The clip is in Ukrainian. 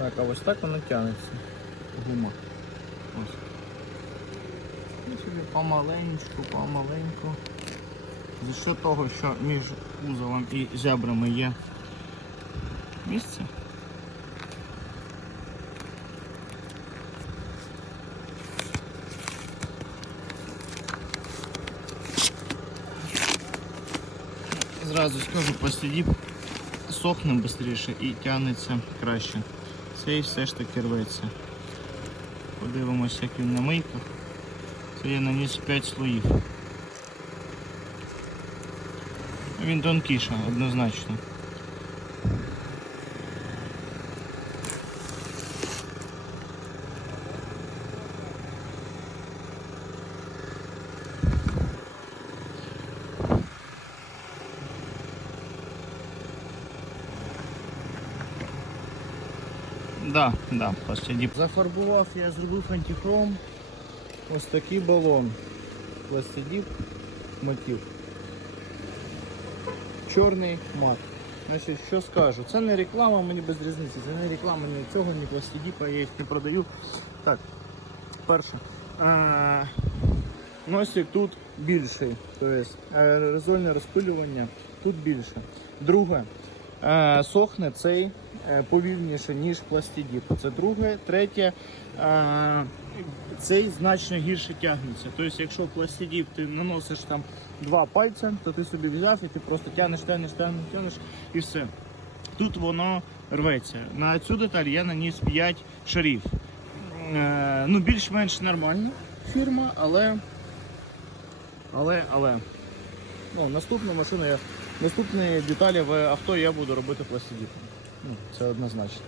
Так, а ось так воно тягнеться. Гума. Ось. І собі помаленьку, помаленьку. За що того, що між кузовом і зябрами є місце. Зразу скажу, послідів сохне швидше і тягнеться краще. Цей все ж таки рветься. Подивимося, як він на мийках. Це я наніс 5 слоїв. Він тонкіше, однозначно. Да, да, пластидіп. Зафарбував я, зробив антихром. Ось такий балон. Пластидіп мотив. Чорний мат. Значить, що скажу? Це не реклама, мені без різниці. Це не реклама ні цього, ні пластидіпа, я їх не продаю. Так, перше. А, носик тут більший, тобто аерозольне розпилювання тут більше. Друге, сохне цей е, повільніше, ніж пластидіп. Це друге. Третє, е, цей значно гірше тягнеться. Тобто, якщо пластидіп ти наносиш там два пальця, то ти собі взяв і ти просто тягнеш, тягнеш, тягнеш, тягнеш і все. Тут воно рветься. На цю деталь я наніс 5 шарів. Е, ну, більш-менш нормальна фірма, але. Але, але. Ну, наступну машину я. Наступні деталі в авто я буду робити пластидіпом. Ну, це однозначно.